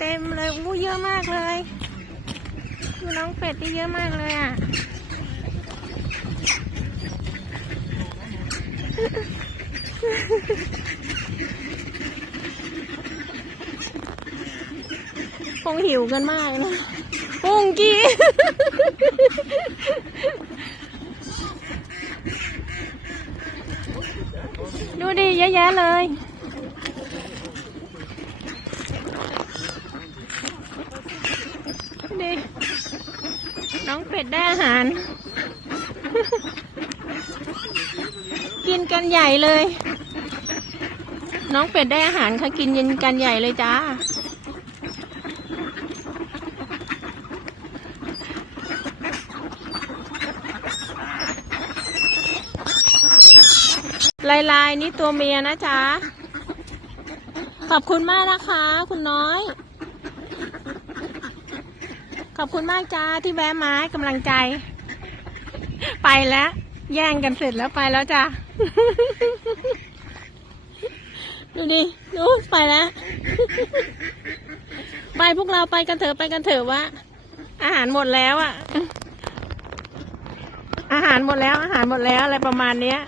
เต็มเลยอู้เยอะมากเลยดูน้องเป็ดที่เยอะมากเลยอะคงหิวกันมากนะปุ้งกี้ ดูดิเยอะแยะเลย ดิ น้องเป็ดได้อาหาร กินกันใหญ่เลย น้องเป็ดได้อาหารค่ะกินยินกันใหญ่เลยจ้า ลายลายๆนี่ตัวเมียนะจ๊ะ ขอบคุณมากนะคะ คุณน้อย ขอบคุณมากจ้าที่แวะมาให้กำลังใจ ไปแล้ว แย่งกันเสร็จแล้วไปแล้วจ้าดูดิดูไปแล้ว ไปพวกเราไปกันเถอะไปกันเถอะวะอาหารหมดแล้วอะอาหารหมดแล้วอาหารหมดแล้วอะไรประมาณเนี้ย